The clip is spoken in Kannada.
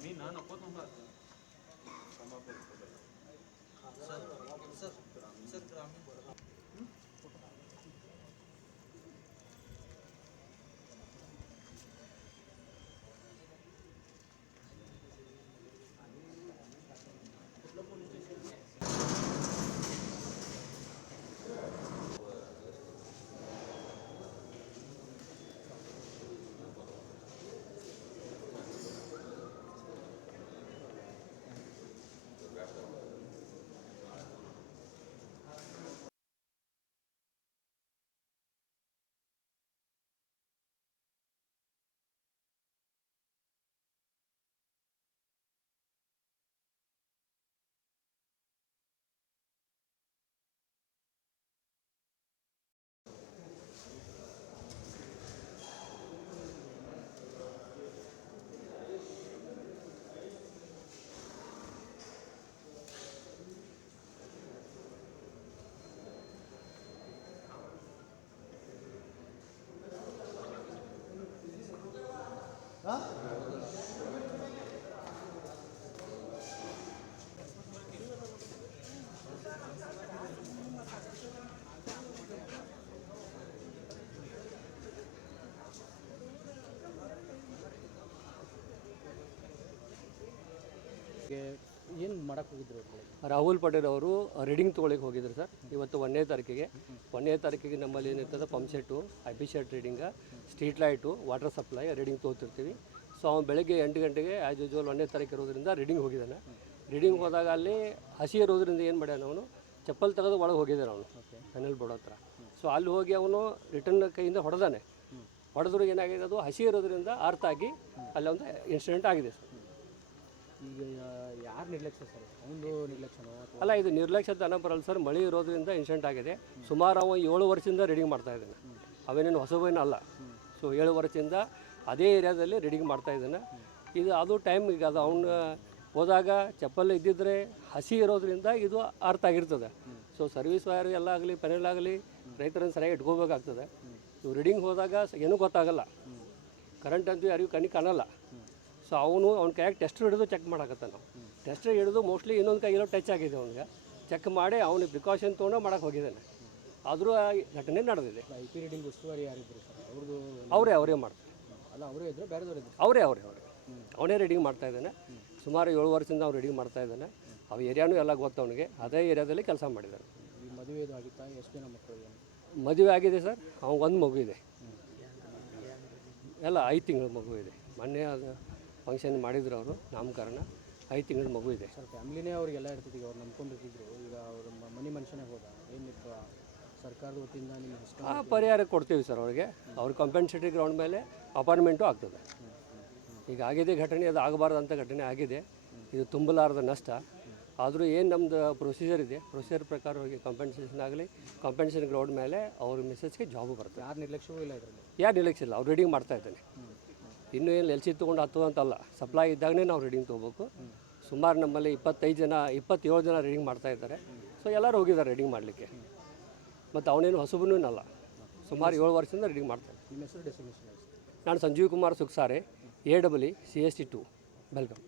ग्रामीण नको तुम्हाला सर सर सर ग्रामीण ಏನು ಮಾಡಕ್ಕೆ ಹೋಗಿದ್ರು? ರಾಹುಲ್ ಪಟೇಲ್ ಅವರು ರೀಡಿಂಗ್ ತೊಗೊಳಕ್ಕೆ ಹೋಗಿದ್ರು ಸರ್. ಇವತ್ತು 1ನೇ ತಾರೀಕಿಗೆ ನಮ್ಮಲ್ಲಿ ಏನಿರ್ತದೆ pump set, IP set reading, street light, water supply reading ತೊಗೊತಿರ್ತೀವಿ. ಸೊ ಅವ್ನು ಬೆಳಗ್ಗೆ 8 ಗಂಟೆಗೆ ಆ್ಯಸ್ ಯೂಸ್ವಲ್ 1ನೇ ತಾರೀಕು ಇರೋದ್ರಿಂದ ರೀಡಿಂಗ್ ಹೋಗಿದ್ದಾನೆ. ರೀಡಿಂಗ್ ಹೋದಾಗ ಅಲ್ಲಿ ಹಸಿ ಇರೋದ್ರಿಂದ ಏನು ಮಾಡ್ಯಾನ ಅವನು ಚಪ್ಪಲ್ ತೆಗೆದು ಒಳಗೆ ಹೋಗಿದ್ದಾನೆ ಅವನು ಪೆನಲ್ ಬೋರ್ಡ್ ಹತ್ರ. ಸೊ ಅಲ್ಲಿ ಹೋಗಿ ಅವನು ರಿಟರ್ನ್ ಕೈಯಿಂದ ಹೊಡೆದಾನೆ. ಹೊಡೆದ್ರು ಏನಾಗಿದೆ, ಅದು ಹಸಿ ಇರೋದ್ರಿಂದ ಅರ್ಥಾಗಿ ಅಲ್ಲಿ ಒಂದು ಇನ್ಸಿಡೆಂಟ್ ಆಗಿದೆ ಸರ್. ಈಗ ಯಾರು ನಿರ್ಲಕ್ಷ್ಯ ಸರ್? ಅವನು ನಿರ್ಲಕ್ಷ್ಯನೋ? ಅಲ್ಲ, ಇದು ನಿರ್ಲಕ್ಷ್ಯತೆ ಅನ್ನೋ ಬರಲ್ಲ ಸರ್. ಮಳೆ ಇರೋದ್ರಿಂದ ಇನ್ಸಿಡೆಂಟ್ ಆಗಿದೆ. ಸುಮಾರು ಅವ 7 ವರ್ಷದಿಂದ ರೀಡಿಂಗ್ ಮಾಡ್ತಾ ಇದ್ದಾನೆ. ಅವೇನೇನು ಹೊಸವೇನೂ ಅಲ್ಲ. ಸೊ 7 ವರ್ಷದಿಂದ ಅದೇ ಏರಿಯಾದಲ್ಲಿ ರೀಡಿಂಗ್ ಮಾಡ್ತಾ ಇದ್ದಾನೆ. ಇದು ಅದು ಟೈಮ್ ಈಗ ಅದು ಅವನು ಹೋದಾಗ ಚಪ್ಪಲ್ ಇದ್ದಿದ್ರೆ ಹಸಿ ಇರೋದ್ರಿಂದ ಇದು ಅರ್ಥ ಆಗಿರ್ತದೆ. ಸೊ ಸರ್ವಿಸ್ ವೈರ್ ಎಲ್ಲ ಆಗಲಿ ಪೆನಲ್ ಆಗಲಿ ರೈತರನ್ನು ಸರಿಯಾಗಿ ಇಟ್ಕೋಬೇಕಾಗ್ತದೆ. ಇವು ರೀಡಿಂಗ್ ಹೋದಾಗ ಏನೂ ಗೊತ್ತಾಗಲ್ಲ. ಕರೆಂಟ್ ಅಂತೂ ಯಾರಿಗೂ ಕಣ್ಣಿಗೆ ಕಾಣಲ್ಲ. ಸೊ ಅವ್ನ ಕೈಯಾಗಿ ಟೆಸ್ಟರ್ ಹಿಡಿದು ಚೆಕ್ ಮಾಡಕತ್ತ. ನಾವು ಟೆಸ್ಟರ್ ಹಿಡಿದು ಮೋಸ್ಟ್ಲಿ ಇನ್ನೊಂದು ಕೈಯಲ್ಲೋ ಟಚ್ ಆಗಿದೆ ಅವನಿಗೆ. ಚೆಕ್ ಮಾಡಿ ಅವನಿಗೆ ಪ್ರಿಕಾಷನ್ ತೊಗೊಂಡು ಮಾಡೋಕ್ಕೆ ಹೋಗಿದ್ದಾನೆ. ಆದರೂ ಆ ಘಟನೆ ನಡೆದಿದೆ. IP ರೀಡಿಂಗ್ ಉಸ್ತುವಾರಿ ಯಾರಿದ್ರು ಸರ್? ಅವ್ರದ್ದು ಅವರೇ ಮಾಡ್ತಾರೆ. ಅಲ್ಲ, ಅವರೇ ಇದ್ದರು, ಬೇರೆದವ್ರು ಇದ್ದರು? ಅವರೇ ಅವನೇ ರೀಡಿಂಗ್ ಮಾಡ್ತಾ ಇದ್ದಾನೆ. ಸುಮಾರು 7 ವರ್ಷದಿಂದ ಅವ್ನು ರೀಡಿಂಗ್ ಮಾಡ್ತಾ ಇದ್ದಾನೆ. ಅವು ಏರಿಯಾನೂ ಎಲ್ಲ ಗೊತ್ತು ಅವನಿಗೆ. ಅದೇ ಏರಿಯಾದಲ್ಲಿ ಕೆಲಸ ಮಾಡಿದ್ದಾನೆ. ಈ ಮದುವೆ ಇದು ಆಗಿತ್ತಾ? ಎಷ್ಟು ಜನ ಮಕ್ಕಳು? ಮದುವೆ ಆಗಿದೆ ಸರ್. ಒಂದು ಮಗು ಇದೆ. ಎಲ್ಲ 5 ತಿಂಗಳ ಮಗು ಇದೆ. ಮೊನ್ನೆ ಅದು ಫಂಕ್ಷನ್ ಮಾಡಿದ್ರು ಅವರು, ನಾಮಕರಣ. 5 ತಿಂಗಳ ಮಗು ಇದೆ ಸರ್. ಫ್ಯಾಮಿಲಿನೇ ಅವ್ರಿಗೆಲ್ಲ ಇರ್ತಿದ್ದೀವಿ, ಅವ್ರು ನಂಬ್ಕೊಂಡಿರ್ತಿದ್ರು. ಈಗ ಅವ್ರ ಮನೆ ಮನುಷ್ಯನೇ ಹೋದ, ಏನಿತ್ತು ಸರ್ಕಾರದ ವತಿಯಿಂದ ನಿಮ್ಮ ಪರಿಹಾರ ಕೊಡ್ತೀವಿ ಸರ್ ಅವ್ರಿಗೆ. ಅವ್ರ ಕಾಂಪೆನ್ಸೇಟರಿ ಗ್ರೌಂಡ್ ಮೇಲೆ ಅಪಾರ್ಟ್ಮೆಂಟು ಆಗ್ತದೆ. ಈಗ ಆಗಿದೆ ಘಟನೆ, ಅದು ಆಗಬಾರ್ದಂಥ ಘಟನೆ ಆಗಿದೆ. ಇದು ತುಂಬಲಾರದ ನಷ್ಟ. ಆದರೂ ಏನು ನಮ್ಮದು ಪ್ರೊಸೀಜರ್ ಇದೆ, ಪ್ರೊಸೀಜರ್ ಪ್ರಕಾರ ಹೋಗಿ ಕಾಂಪೆನ್ಸೇಷನ್ ಆಗಲಿ, ಕಾಂಪೆನ್ಸೇಷನ್ ಗ್ರೌಂಡ್ ಮೇಲೆ ಅವ್ರ ಮೆಸೇಜ್ಗೆ ಜಾಬು ಬರುತ್ತೆ. ಯಾರು ನಿರ್ಲಕ್ಷ್ಯವೂ ಇಲ್ಲ ಇದರಲ್ಲಿ? ಯಾರು ನಿರ್ಲಕ್ಷ್ಯ ಇಲ್ಲ. ಅವ್ರು ರೀಡಿಂಗ್ ಮಾಡ್ತಾ ಇದ್ದಾನೆ. ಇನ್ನೂ ಏನು LC ತೊಗೊಂಡು ಹತ್ತುವಂತಲ್ಲ, ಸಪ್ಲೈ ಇದ್ದಾಗಲೇ ನಾವು ರೀಡಿಂಗ್ ತೊಗೋಬೇಕು. ಸುಮಾರು ನಮ್ಮಲ್ಲಿ 27 ಜನ ರೀಡಿಂಗ್ ಮಾಡ್ತಾ ಇದ್ದಾರೆ. ಸೊ ಎಲ್ಲರೂ ಹೋಗಿದ್ದಾರೆ ರೀಡಿಂಗ್ ಮಾಡಲಿಕ್ಕೆ. ಮತ್ತು ಅವನೇನು ಹೊಸಬನೂ ಅಲ್ಲ. ಸುಮಾರು 7 ವರ್ಷದಿಂದ ರೀಡಿಂಗ್ ಮಾಡ್ತಾನೆ. ನಿಮ್ಮ ಹೆಸರು ಡೆಸಿಗ್ನೇಷನ್? ನಾನು ಸಂಜೀವ್ ಕುಮಾರ್ ಸುಕ್ಸಾರೆ, AEE CST 2 ಬೆಲ್ಗಾಮ್.